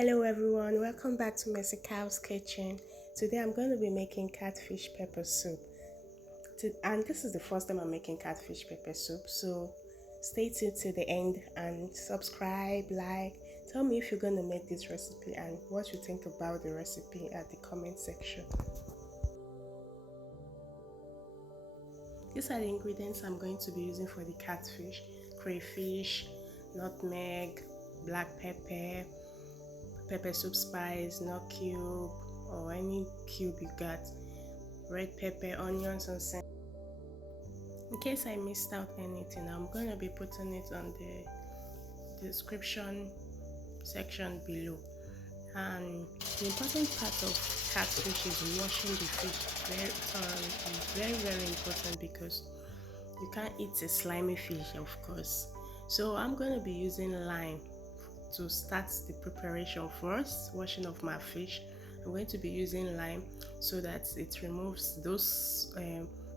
Hello everyone, welcome back to Messy Cow's Kitchen. Today I'm going to be making catfish pepper soup. And this is the first time I'm making catfish pepper soup, so stay tuned to the end and subscribe, like, tell me if you're going to make this recipe and what you think about the recipe at the comment section. These are the ingredients I'm going to be using for the catfish: crayfish, nutmeg, black pepper, pepper soup spice, not cube or any cube you got, red pepper, onions, and salt. In case I missed out anything, I'm going to be putting it on the description section below. And the important part of catfish is washing the fish very thoroughly. It's very important because you can't eat a slimy fish, of course. So I'm going to be using lime to start the preparation. First, washing of my fish. I'm going to be using lime so that it removes those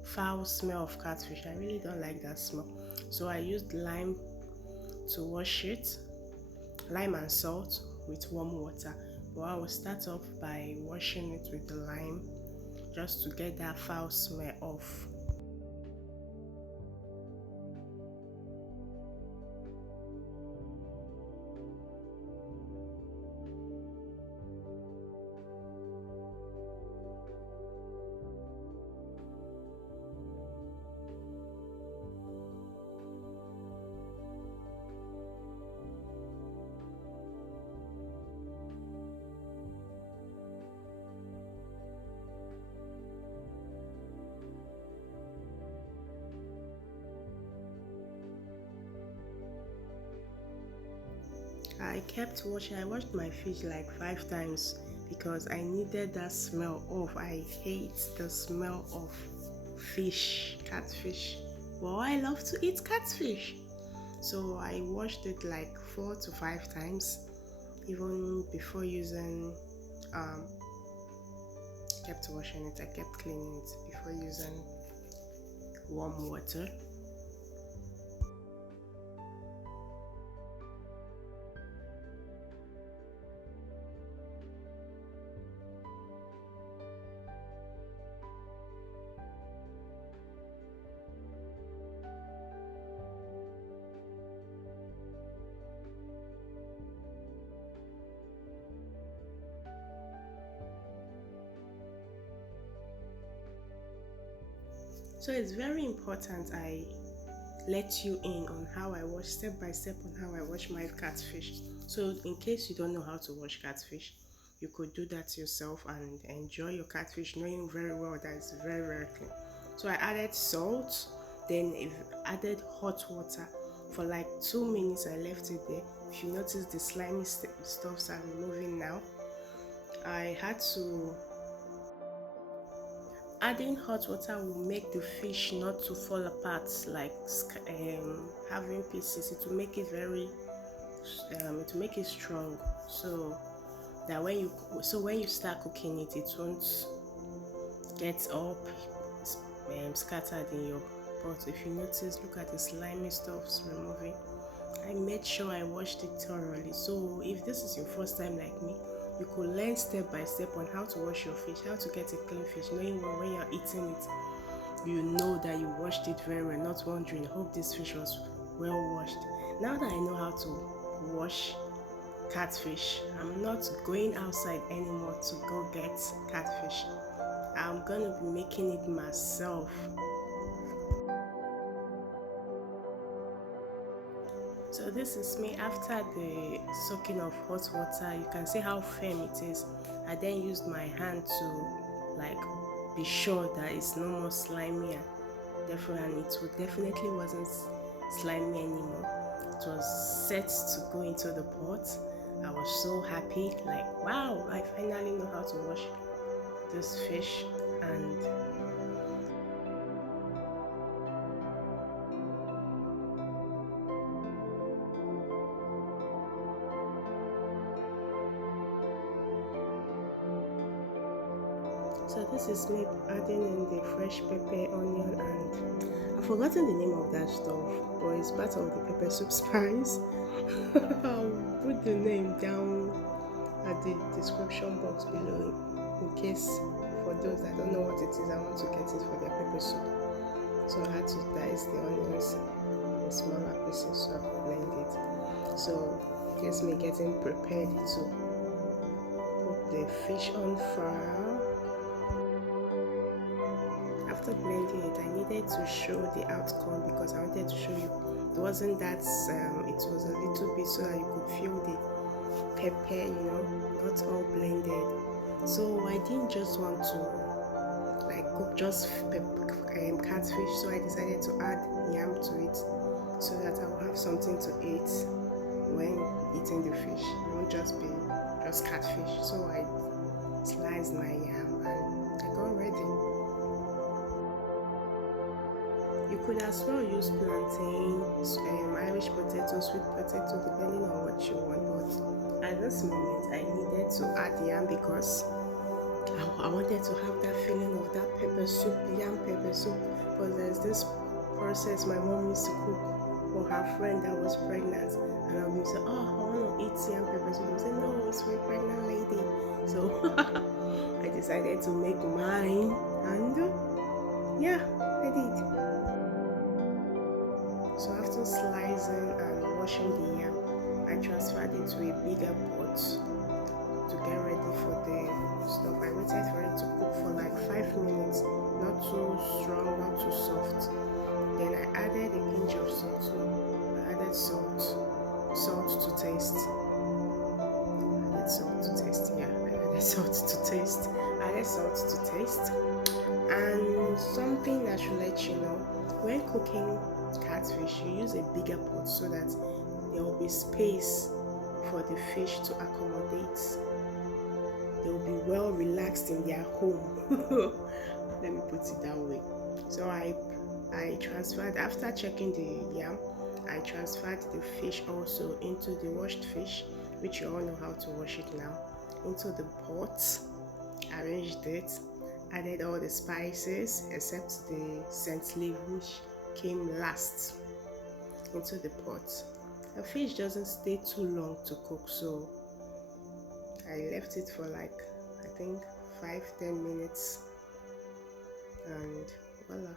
foul smell of catfish. I really don't like that smell, so I used lime to wash it, lime and salt with warm water. But I will start off by washing it with the lime just to get that foul smell off. I kept washing. I washed my fish like 5 times because I needed that smell off. I hate the smell of fish, catfish. Well, I love to eat catfish. So I washed it like 4 to 5 times, even before using kept washing it. I kept cleaning it before using warm water. So it's very important I let you in on how I wash, step by step on how I wash my catfish. So in case you don't know how to wash catfish, you could do that yourself and enjoy your catfish knowing very well that it's very clean. So I added salt, then I added hot water for like 2 minutes. I left it there. If you notice, the slimy stuffs are removing now. I had to Adding hot water will make the fish not to fall apart like having pieces. It will make it it will make it strong, so that when you start cooking it, it won't get up scattered in your pot. If you notice, look at the slimy stuffs removing. I made sure I washed it thoroughly. So if this is your first time like me, you could learn step by step on how to wash your fish, how to get a clean fish, knowing when you're eating it, you know that you washed it very well, not wondering, hope this fish was well washed. Now that I know how to wash catfish, I'm not going outside anymore to go get catfish. I'm gonna be making it myself. So this is me after the soaking of hot water. You can see how firm it is. I then used my hand to like be sure that it's no more slimy, and definitely wasn't slimy anymore. It was set to go into the pot. I was so happy, like wow, I finally know how to wash this fish. And so this is me adding in the fresh pepper, onion, and I've forgotten the name of that stuff, but it's part of the pepper soup spice. I'll put the name down at the description box below in case for those that don't know what it is and want to get it for their pepper soup. So I had to dice the onions in smaller pieces so I could blend it. So just me getting prepared to put the fish on fire. After blending it, I needed to show the outcome because I wanted to show you it wasn't that it was a little bit so that you could feel the pepper, not all blended. So I didn't just want to like cook just catfish, so I decided to add yam to it so that I will have something to eat when eating the fish. It won't just be just catfish. So I sliced my yam and I got ready. You could as well use plantain, Irish potato, sweet potato, depending on what you want. But at this moment, I needed to add yam because I wanted to have that feeling of that pepper soup, yam pepper soup. Because there's this process my mom used to cook for her friend that was pregnant, and I'll be saying, "Oh, I want to eat yam pepper soup." I'll say, "No, it's for a pregnant lady." So I decided to make mine, and yeah, I did. So after slicing and washing the yam, I transferred it to a bigger pot to get ready for the stuff. I waited for it to cook for like 5 minutes, not too strong, not too soft. Then I added a pinch of salt. I added salt to taste. I added salt to taste. Yeah, I added salt to taste. I added salt to taste. And something that should let you know, when cooking catfish, you use a bigger pot so that there will be space for the fish to accommodate. They will be well relaxed in their home. Let me put it that way. So I transferred, after checking the yam, I transferred the fish also into the washed fish, which you all know how to wash it now, into the pot, arranged it, added all the spices except the scent leaf, which came last, into the pot. The fish doesn't stay too long to cook, so I left it for like, I think 5-10 minutes, and voila.